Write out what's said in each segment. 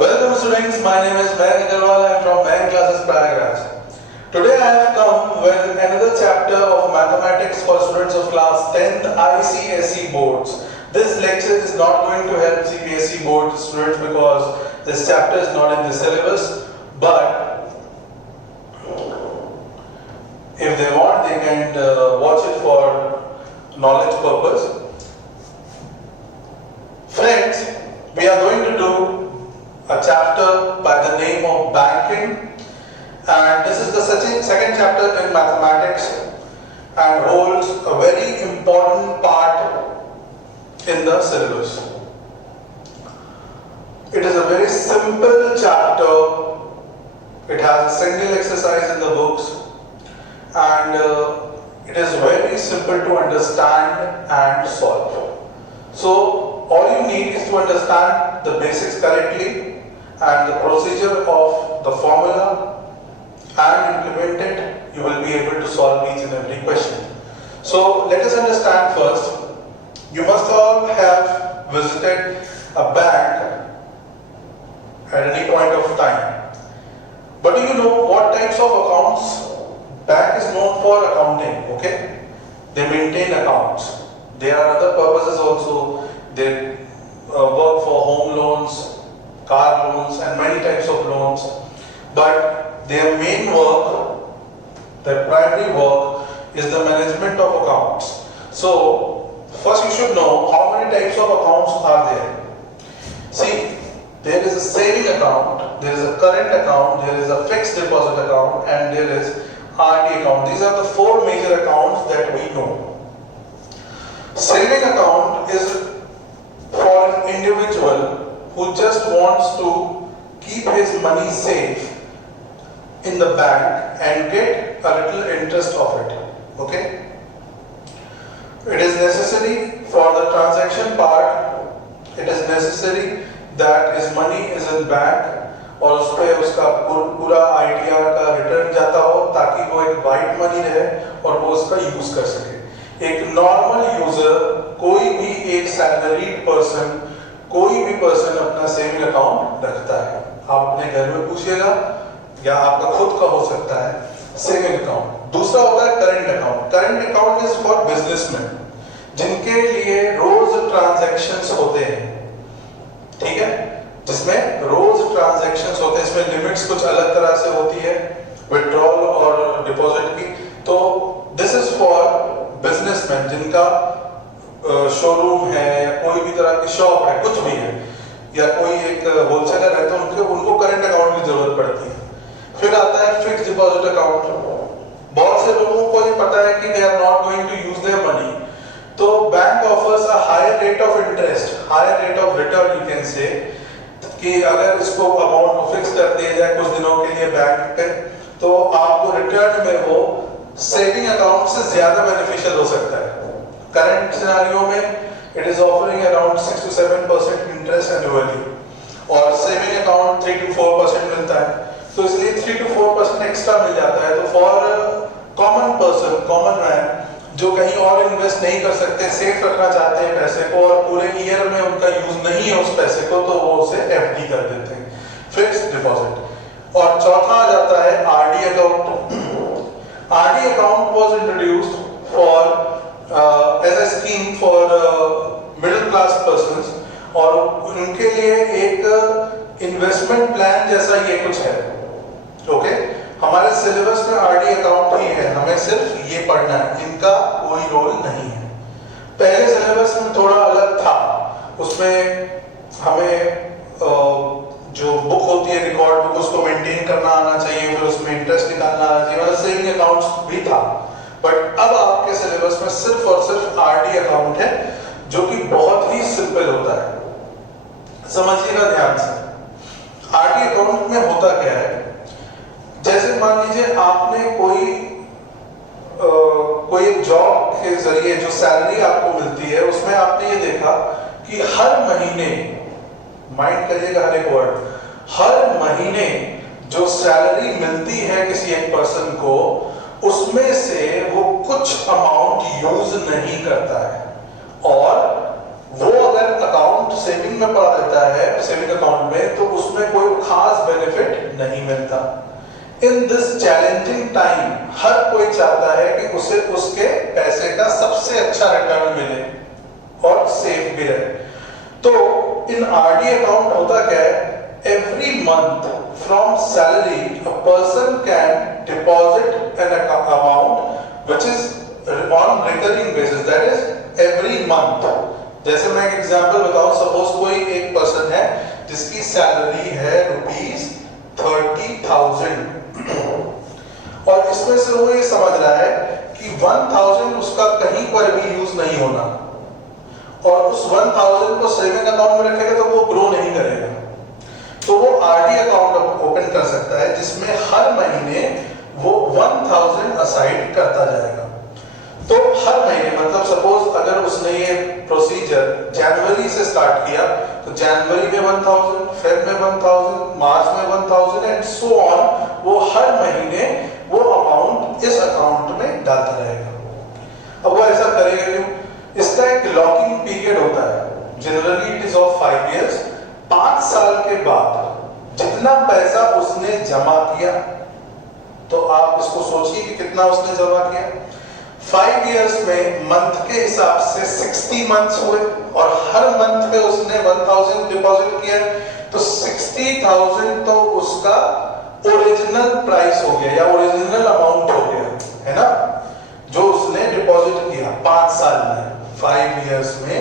Welcome students, my name is Mayank Agarwal. I am from Mayank Classes Prayagraj. Today I have come with another chapter of mathematics for students of class 10th ICSE boards. This lecture is not going to help CBSE board students because this chapter is not in the syllabus, but if they want they can watch it for knowledge purpose. Friends, we are going to do a chapter by the name of banking, and this is the second chapter in mathematics and holds a very important part in the syllabus. It is a very simple chapter. It has a single exercise in the books, and it is very simple to understand and solve. So all you need is to understand the basics correctly and the procedure of the formula and implement it. You will be able to solve each and every question. So let us understand first. You must all have visited a bank at any point of time. But do you know what types of accounts? Bank is known for accounting, okay? They maintain accounts. There are other purposes also. They work for home loans, car loans and many types of loans. But their main work, their primary work is the management of accounts. So first you should know how many types of accounts are there. See, there is a saving account, there is a current account, there is a fixed deposit account, and there is RD account. These are the four major accounts that we know. Saving account is for an individual who just wants to keep his money safe in the bank and get a little interest of it. Okay? It is necessary for the transaction part. It is necessary that his money is in bank और उस पे उसका पूरा idea का return जाता हो ताकि वो एक वाइट मनी रहे और वो उसका यूज कर सके. एक नॉर्मल यूजर, कोई भी एक सैलरीड पर्सन, कोई भी पर्सन अपना सेविंग अकाउंट रखता है. आप अपने घर में पूछिएगा या आपका खुद का हो सकता है सेविंग अकाउंट. दूसरा होता है current account. Current account is for businessman जिनके लिए रोज ट्रांजैक्शंस होते हैं. ठीक है, जिसमें रोज ट्रांजैक्शंस होते हैं. इसमें लिमिट्स कुछ अलग तरह से होती है विड्रॉल और डिपॉजिट की. तो दिस इज फॉर बिजनेसमैन जिनका शोरूम है या कोई भी तरह की शॉप है, कुछ भी है, या कोई एक होलसेलर है, तो उनको करंट अकाउंट की जरूरत पड़ती है. फिर आता है फिक्स्ड डिपॉजिट अकाउंट. बहुत से लोगों को ये पता है कि they are not going to use their money, तो bank offers a higher rate of interest, higher rate of return you can say, कि अगर इसको अमाउंट को फिक्स कर दिया जाए कुछ दिनों के लिए बैंक पे, तो आपको रिटर्न में वो सेविंग अकाउंट से ज्यादा बेनिफिशियल हो सकता है. करंट सिनेरियो में it is offering around 6 to 7% interest annually और सेविंग अकाउंट 3 to 4% मिलता है. तो इसलिए 3 to 4% एक्स्ट्रा मिल जाता है. तो for common person, common man जो कहीं और इन्वेस्ट नहीं कर सकते, सेफ रखना चाहते हैं पैसे को और पूरे ईयर में उनका यूज नहीं है उस पैसे को, तो वो उसे एफडी कर देते हैं, फिक्स्ड डिपॉजिट. और चौथा आ जाता है RD account. RD account was introduced for as a scheme for middle class persons, और उनके लिए एक इन्वेस्टमेंट प्लान जैसा ये कुछ है. ओके, हमारे सिलेबस में आरडी अकाउंट ही है, हमें सिर्फ ये पढ़ना है, इनका कोई रोल नहीं है. पहले सिलेबस में थोड़ा अलग था. उसमें हमें जो बुक होती है रिकॉर्ड बुक, उसको मेंटेन करना आना चाहिए, फिर उसमें इंटरेस्ट निकालना आना चाहिए, मतलब सेविंग अकाउंट्स भी था. बट अब आपके सिलेबस में सिर्फ और सिर्फ आरडी अकाउंट है, जो कि बहुत ही सिंपल होता है. समझिएगा ध्यान से. आरडी अकाउंट में होता क्या है, जैसे मान लीजिए आपने कोई एक जॉब के जरिए जो सैलरी आपको मिलती है, उसमें आपने ये देखा कि हर महीने, माइंड करिएगा हर एक वर्ड, हर महीने जो सैलरी मिलती है किसी एक पर्सन को, उसमें से वो कुछ अमाउंट यूज नहीं करता है, और वो अगर अकाउंट अमाउंट सेविंग में पड़ा रहता है, सेविंग अकाउंट में, तो उसमें कोई खास बेनिफिट नहीं मिलता। इन दिस चैलेंजिंग टाइम हर कोई चाहता है कि उसे उसके पैसे का सबसे अच्छा रिटर्न मिले और सेफ भी रहे। तो इन आरडी अकाउंट होता क्या है, every month from salary a person can deposit an amount which is on recurring basis, that is every month. जैसे मैं एक एग्जांपल बताऊं, सपोज कोई एक पर्सन है जिसकी सैलरी है ₹30,000 और इसमें से वो ये समझ रहा है कि 1,000 उसका कहीं पर भी यूज नहीं होना और उस 1,000 को सेविंग अकाउंट में रखेगा तो वो ग्रो नहीं करेगा। तो वो आरडी अकाउंट ओपन कर सकता है जिसमें हर महीने वो 1,000 असाइड करता जाएगा। तो हर महीने मतलब सपोज अगर उसने ये प्रोसीजर जनवरी से स्टार्ट किया तो जनवरी में 1,000, फेब में 1,000, मार्च में 1,000 एंड सो ऑन, वो हर महीने वो अमाउंट इस अकाउंट में डालता रहेगा। अब वो ऐसा करेगा क्यों? इसका एक लॉकिंग पीरियड होता है, generally it is of 5 years. 5 साल के बाद जितना पैसा उसने जमा किया, तो आप इसको सोचिए कि कितना उसने जमा किया। 5 इयर्स में मंथ के हिसाब से 60 मंथ्स हुए और हर मंथ पे उसने 1,000 डिपॉजिट किया, तो 60,000 तो उसका ओरिजिनल प्राइस हो गया या ओरिजिनल अमाउंट हो गया, है ना, जो उसने डिपॉजिट किया 5 साल में। 5 इयर्स में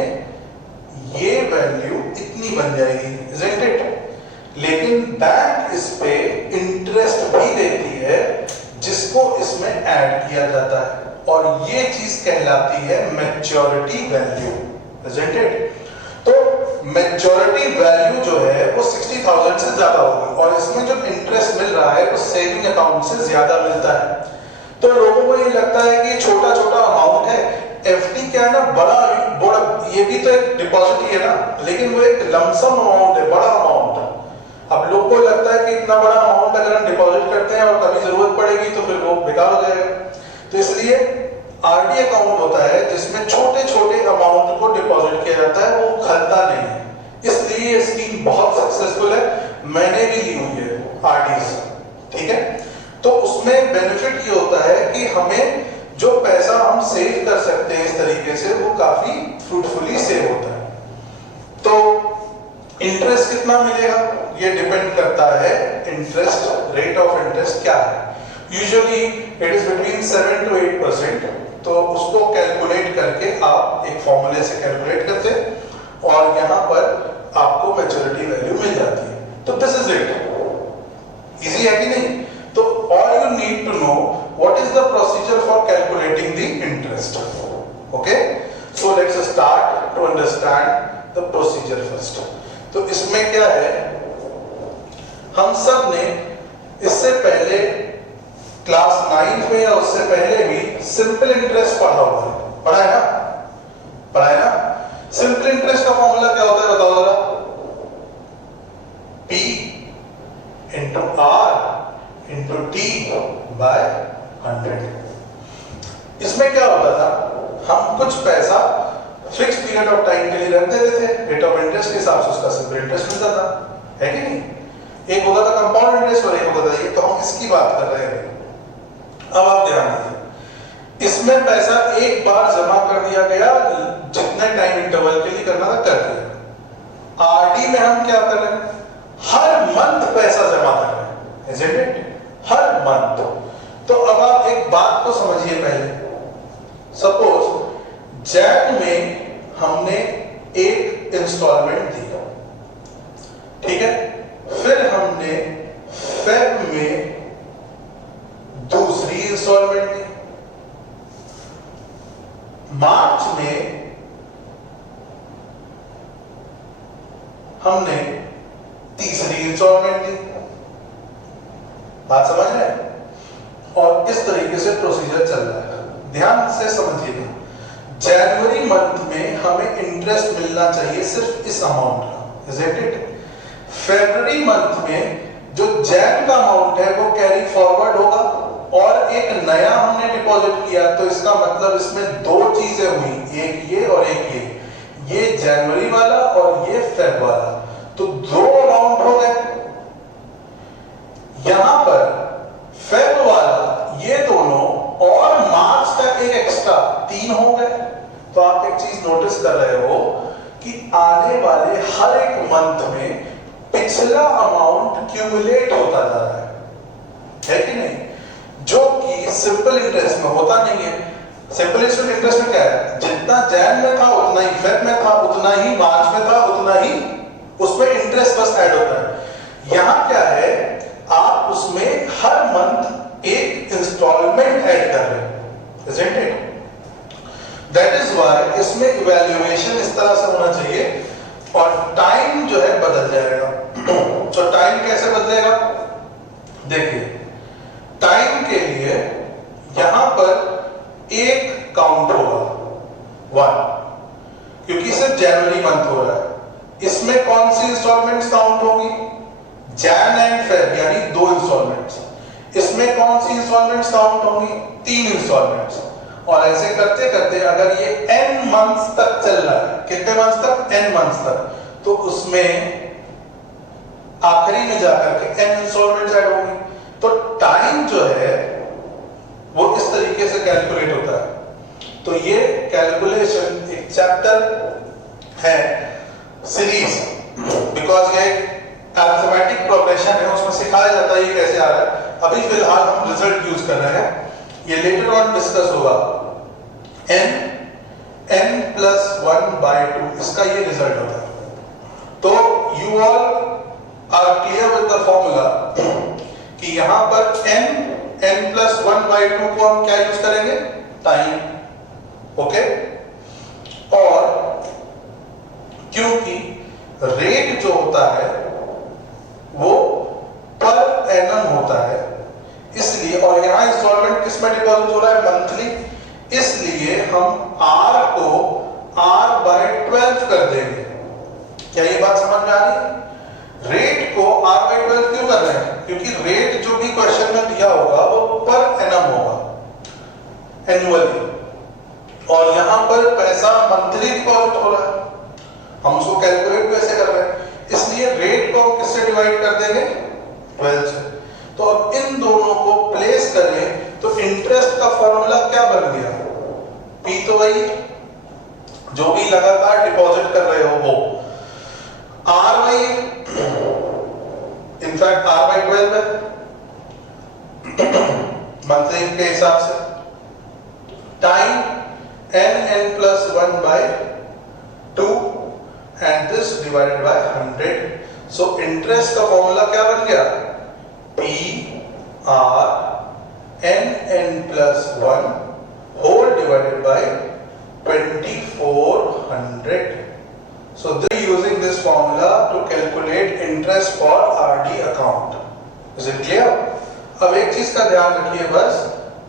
ये वैल्यू इतनी बन जाएगी, isn't it? लेकिन बैंक इस पे इंटरेस्ट भी देती है जिसको इसमें ऐड किया जाता है और ये चीज कहलाती है मैच्योरिटी वैल्यू, isn't it? तो मैच्योरिटी वैल्यू जो है वो 60,000 से ज्यादा होगी और इसमें जो इंटरेस्ट मिल रहा है वो सेविंग अकाउंट से ज्यादा मिलता है। तो लोगों को ये लगता है कि छोटा छोटा अमाउंट है, एफडी क्या है ना, बड़ा ये भी तो एक डिपॉजिट ही है ना, लेकिन वो एक लमसम अमाउंट है, बड़ा अमाउंट। अब लोग को लगता है कि इतना बड़ा अमाउंट अगर हम डिपॉजिट करते हैं और कभी जरूरत पड़ेगी तो फिर वो बेकार हो जाएगा। तो इसलिए आरडी अकाउंट होता है जिसमें छोटे छोटे अमाउंट को डिपॉजिट किया जाता है, वो खलता नहीं है, इसलिए ये स्कीम बहुत सक्सेसफुल है। मैंने भी ली हुई है आरडीज, ठीक है। तो उसमें बेनिफिट ये होता है कि हमें जो पैसा हम सेव कर सकते हैं इस तरीके से वो काफी फ्रूटफुली सेव होता है। तो इंटरेस्ट कितना मिलेगा ये डिपेंड करता है, इंटरेस्ट रेट ऑफ इंटरेस्ट क्या है। Usually it is between 7 to 8%। तो उसको कैलकुलेट करके आप एक फॉर्मूले से कैलकुलेट करते हैं और यहाँ पर आपको मैच्योरिटी वैल्यू मिल जाती है। तो दिस इज इट, इजी है कि नहीं? तो all you need to know what is the procedure for calculating the interest. Okay, so let's start to understand the procedure first. तो इसमें क्या है, हम सब ने इससे पहले क्लास 9 में या उससे पहले भी सिंपल इंटरेस्ट पढ़ा हुआ है, पढ़ा है ना, पढ़ा है ना। सिंपल इंटरेस्ट का फॉर्मूला क्या होता है बताओ जरा? P into R into T by 100। इसमें क्या होता था, हम कुछ पैसा फिक्स पीरियड ऑफ टाइम के लिए रख देते थे, रेट ऑफ इंटरेस्ट के हिसाब से उसका सिंपल इंटरेस्ट मिलता था, है कि नहीं? एक होता था कंपाउंड इंटरेस्ट और एक होता था ये, तो हम इसकी बात कर रहे हैं। अब आप ध्यान दीजिए, इसमें पैसा एक बार जमा कर दिया गया, जितने टाइम इंटरवल के लिए करना था कर दिया। आरडी में हम क्या कर रहे हैं, हर मंथ पैसा जमा कर रहे हैं, isn't it? Her month. तो अब आप एक बात को समझिए पहले। सपोज जैन में हमने एक इंस्टॉलमेंट दी, ठीक है, फिर हमने फेब में दूसरी इंस्टॉलमेंट दी, मार्च में हमने तीसरी इंस्टॉलमेंट दी। बात समझ रहे हैं? और इस तरीके से प्रोसीजर चल रहा है, ध्यान से समझिएगा। जनवरी मंथ में हमें इंटरेस्ट मिलना चाहिए सिर्फ इस अमाउंट का, isn't it? फरवरी मंथ में जो जैन का अमाउंट है वो कैरी फॉरवर्ड होगा और एक नया हमने डिपॉजिट किया, तो इसका मतलब इसमें दो चीजें हुई, एक ये और एक ये। ये जनवरी वाला और ये फेब वाला, तो दो अमाउंट हो गए। यहां पर फेब वाला ये दोनों और मार्च का एक एक्स्ट्रा, तीन हो गए। तो आप एक चीज नोटिस कर रहे हो कि आने वाले हर एक मंथ में पिछला अमाउंट क्यूमुलेट होता जा रहा है कि नहीं, जो कि सिंपल इंटरेस्ट में होता नहीं है। सिंपल इंटरेस्ट में क्या है, जितना जैन में था उतना ही फेब में था, उतना ही मार्च में था, उतना ही उसमें इंटरेस्ट बस ऐड होता है। यहां क्या है, आप उसमें हर मंथ एक इंस्टॉलमेंट ऐड कर रहे हैं, isn't it? That is why इसमें इवैल्यूएशन इस तरह से होना चाहिए और टाइम जो है बदल जाएगा। तो टाइम कैसे बदलेगा, देखिए टाइम के लिए यहां पर एक काउंट होगा 1, क्योंकि सिर्फ जनवरी मंथ हो रहा है। इसमें कौन सी इंस्टॉलमेंट्स काउंट होगी, जैन एंड फेब, यानी 2 इंस्टॉलमेंट्स। इसमें कौन सी इंस्टॉलमेंट्स काउंट होंगी, 3 इंस्टॉलमेंट्स। और ऐसे करते करते अगर ये n मंथ्स तक चल रहा है, कितने मंथ्स तक, n मंथ्स तक, तो उसमें आखिरी में जाकर के n इंस्टॉलमेंट्स ऐड होंगी। तो टाइम जो है वो इस तरीके से कैलकुलेट होता है। तो ये कैलकुलेशन एक चैप्टर है सीरीज, बिकॉज ये अरिथमेटिक प्रोग्रेशन है, उसमें सिखाया जाता है ये कैसे आ रहा है। अभी फिलहाल हम रिजल्ट यूज कर रहे हैं, ये लेटर ऑन डिस्कस होगा। n plus 1/2 इसका ये रिजल्ट होता है। तो you all are clear with the formula कि यहां पर n plus 1/2 को हम क्या यूज करेंगे, टाइम, ओके। और क्योंकि रेट जो होता है वो पर एनम होता है, इसलिए, और यहां इंस्टॉलमेंट किस में डिपॉजिट हो रहा है, मंथली, इसलिए हम R को R/12 कर देंगे। क्या ये बात समझ में आ रही? रेट को R/12 क्यों कर रहे हैं, क्योंकि रेट जो भी क्वेश्चन में दिया होगा वो पर एनम होगा, एनुअली, और यहां पर पैसा मंथली डिपॉजिट हो रहा है, हम उसको कैलकुलेट कैसे कर रहे हैं, इसलिए रेट को हम किससे डिवाइड कर देंगे, 12 से। तो अब इन दोनों को प्लेस करें तो इंटरेस्ट का फॉर्मूला क्या बन गया, P तो वही जो भी लगातार डिपॉजिट कर रहे हो वो, R वही, इनफैक्ट R/12 है मंथली के हिसाब से, time n plus 1/2 and this divided by 100। so interest का फॉर्मूला क्या बन गया, P R n plus 1 whole divided by 2400। so they are using this formula to calculate interest for RD account। is it clear? अब एक चीज का ध्यान रखिए बस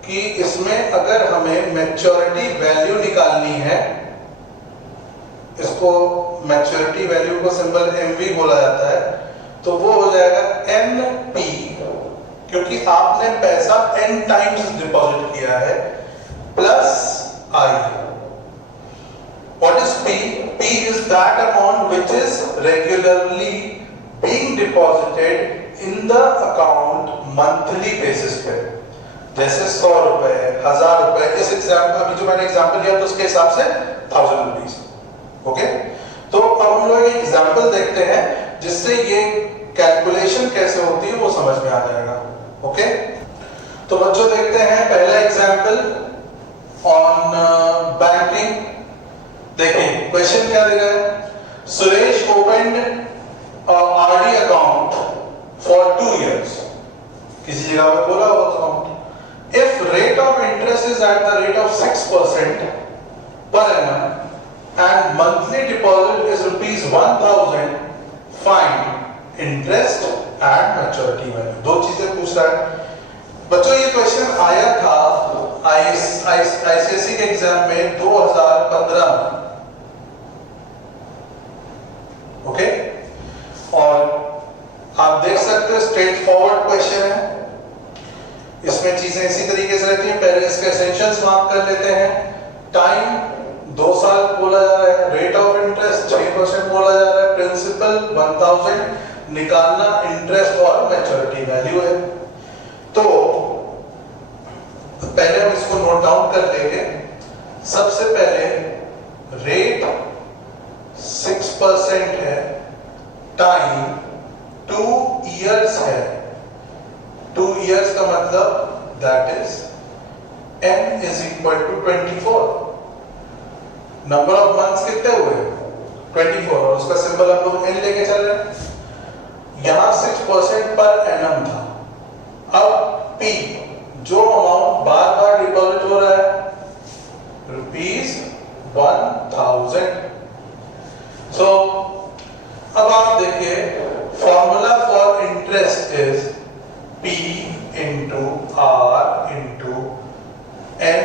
कि इसमें अगर हमें मैच्योरिटी वैल्यू निकालनी है, इसको मैच्योरिटी वैल्यू को सिंबल MV बोला जाता है, तो वो हो जाएगा NP, क्योंकि आपने पैसा n टाइम्स डिपॉजिट किया है, plus I। What is P? P is that amount which is regularly being deposited in the account monthly basis पे, जैसे 100 रुपए, 1000 रुपए, इस एग्जाम्पल अभी जो मैंने एग्जाम्पल लिया तो उसके हिसाब से 1000 रुपीज, ओके। तो अब हम लोग एक एग्जाम्पल देखते हैं जिससे ये कैलकुलेशन कैसे होती है वो समझ में आ जाएगा, ओके। तो बच्चों देखते हैं पहला एग्जाम्पल ऑन बैंकिंग। देखिए क्वेश्चन क्या दिया है, Suresh opened RD account for 2 years, किसी जगह में बोला हुआ account, if rate of interest is at the rate of 6% per annum and monthly deposit is ₹1000, find interest and maturity value। दो चीजें पूछ रहा है बच्चों। ये क्वेश्चन आया था ICSE के एग्जाम में 2015 में, ओके। और आप देख सकते हो स्ट्रेट फॉरवर्ड क्वेश्चन है, इसमें चीजें इसी तरीके से रहती हैं। पहले इसके एसेंशियल्स मार्क कर लेते हैं, टाइम 2 साल बोला जा रहा है, रेट ऑफ इंटरेस्ट 10% बोला जा रहा है, प्रिंसिपल 1000, निकालना इंटरेस्ट और मैच्योरिटी वैल्यू है। तो पहले हम इसको नोट डाउन कर लेंगे। सबसे पहले रेट 6% है, टाइम 2 इयर्स है। 2 इयर्स का मतलब that is n is equal to 24। Number of months कितने हुए? 24, और उसका सिंबल हम लोग n लेके चल रहे हैं। यहां 6% पर एनम था। अब p जो अमाउंट बार बार डिपॉजिट हो रहा है ₹1000। सो अब आप देखिए, formula for interest is p into r into n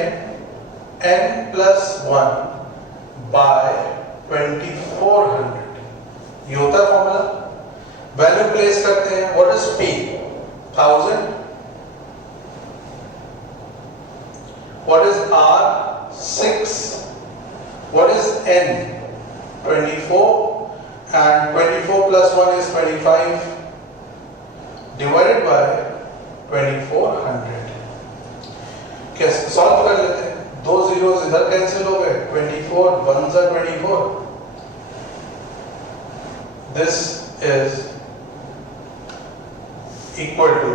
plus 1 by 2400। ये होता है फॉर्मूला। वैल्यू प्लेस करते हैं। What is p? 1000। What is R? 6. What is N? 24. And 24 plus 1 is 25. Divided by 2400. कैसे सॉल्व कर लेते हैं? दो जीरोस इधर कैंसिल हो गए। 24 1s are 24. This is equal to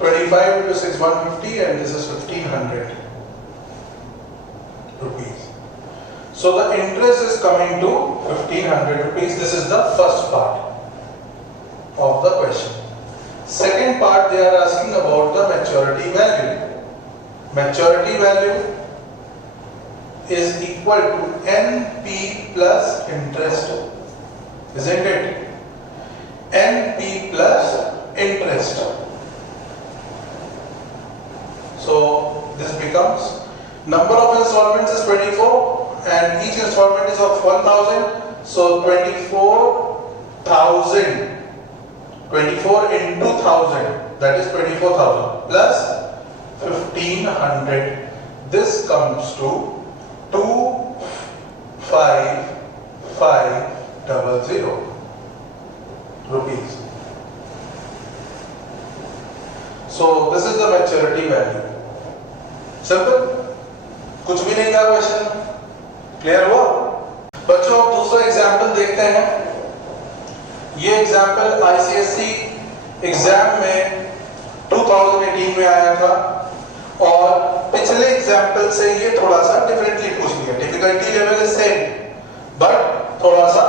25 into 6 150, and this is 1500 rupees. So the interest is coming to 1500 rupees. This is the first part of the question. Second part, they are asking about the maturity value. Maturity value is equal to NP plus interest, isn't it? NP plus interest. So this becomes, number of installments is 24 and each installment is of 1000. So 24,000, 24 into 1000, that is 24,000 plus 1500. This comes to 25500 rupees. So this is the maturity value. Simple, कुछ भी नहीं था question. Clear हुआ बच्चों? अब दूसरा example देखते हैं। ये एग्जाम्पल आईसीएसई एग्जाम में 2018 में आया था और पिछले एग्जाम्पल से ये थोड़ा सा डिफरेंटली पूछ लिया। Difficulty level is same but थोड़ा सा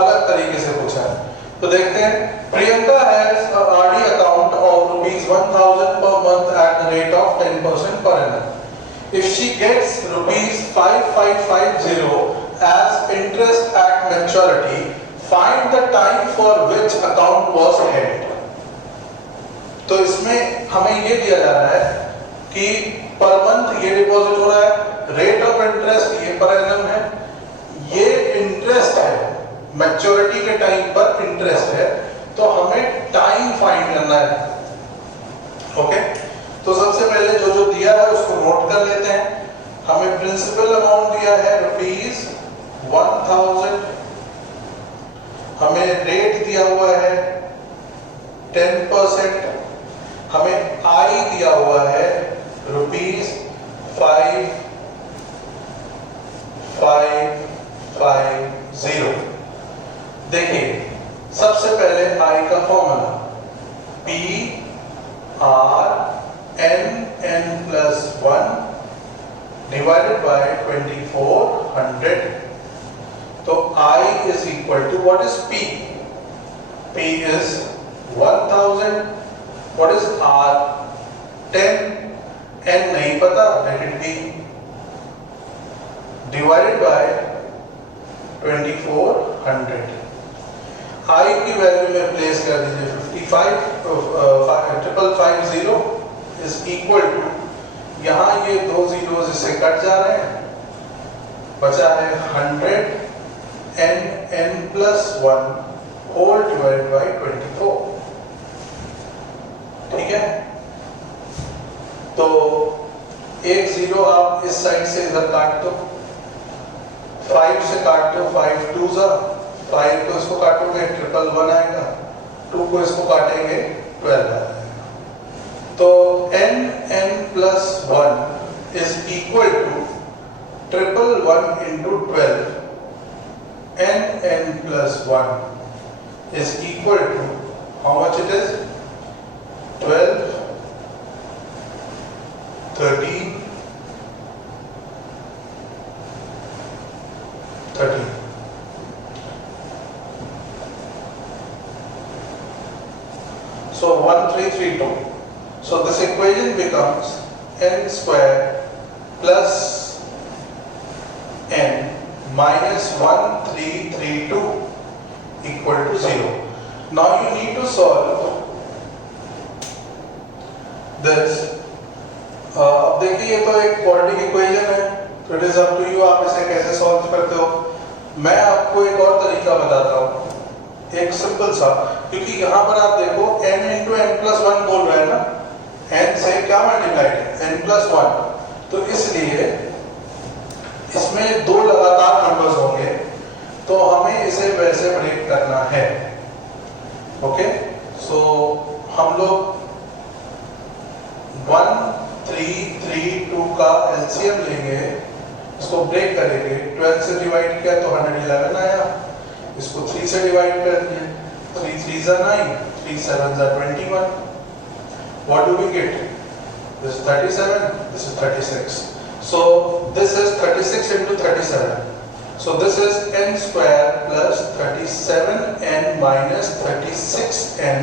अलग तरीके से पूछा है। तो देखते हैं। Priyanka has a RD account of ₹1000 per month at the rate of 10% per annum. If she gets ₹5550 as interest at maturity, find the time for which account was held. तो इसमें हमें ये दिया जा रहा है कि पर मंथ ये डिपॉजिट हो रहा है, रेट ऑफ इंटरेस्ट ये पर एनम है, ये इंटरेस्ट है, मैच्योरिटी के टाइम पर इंटरेस्ट है, तो हमें टाइम फाइंड करना है। ओके, तो सबसे पहले जो जो दिया है उसको नोट कर लेते हैं। हमें प्रिंसिपल अमाउंट दिया है ₹1000, हमें रेट दिया हुआ है 10%, हमें आई दिया हुआ है ₹5550। देखिए, सबसे पहले आई का फॉर्मूला PRNN+1 divided by 2400. तो I is equal to, what is P? P is 1000. What is R? 10. N नहीं पता, let it be. Divided by 2400. I की वैल्यू में प्लेस कर दीजिए 5550 is equal to, यहाँ ये दो जीरोस इससे कट जा रहे हैं, बचा है 100 n+1 होल डिवाइडेड बाय 24। ठीक है, तो एक जीरो आप इस साइड से इधर काट दो, 50 से काटते हो 5 2 जा 5 को इसको काटोगे 111 आएगा, 2 को इसको काटेंगे 12 आएगा। तो n+1 is equal to 111 into 12. n+1 is equal to how much it is? 12, 13, 13. So 1332. So this equation becomes n square plus n minus 1332 equal to 0. Now you need to solve this. अब देखिए ये तो एक quadratic equation है, तो it is up to you आप इसे कैसे सॉल्व करते हो। मैं आपको एक और तरीका बताता हूँ, एक सिंपल सा, क्योंकि यहाँ पर आप देखो n इंटू n+1 बोल रहा है ना, n से क्या मल्टीप्लाइड है n+1, तो इसलिए इसमें दो लगातार नंबर्स होंगे, तो हमें इसे वैसे ब्रेक करना है। ओके, सो हम लोग 1332 का एलसीएम लेंगे, इसको ब्रेक करेंगे, 12 से डिवाइड किया तो 111 आया, इसको 3 से डिवाइड कर दिए, 3 3 जा 9, 3 7 जा 21. What do we get? This is 37, this is 36. So this is 36 into 37. So this is n square plus 37n minus 36n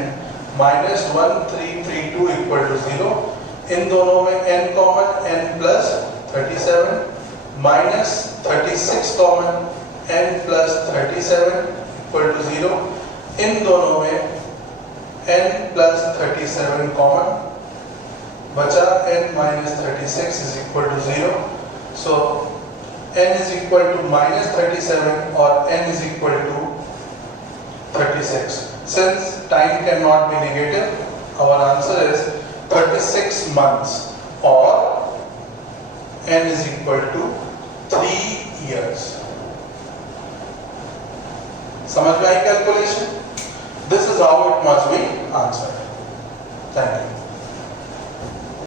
minus 1332 equal to 0. इन दोनों में n common, n plus 37 minus 36 common, n plus 37 equal to 0. इन दोनों में n plus 37 common, बचा n minus 36 is equal to 0. So n is equal to minus 37 और n is equal to 36. Since time cannot be negative, our answer is 36 months or n is equal to 3 years. समझ में आई calculation? This is how it must be answered. Thank you.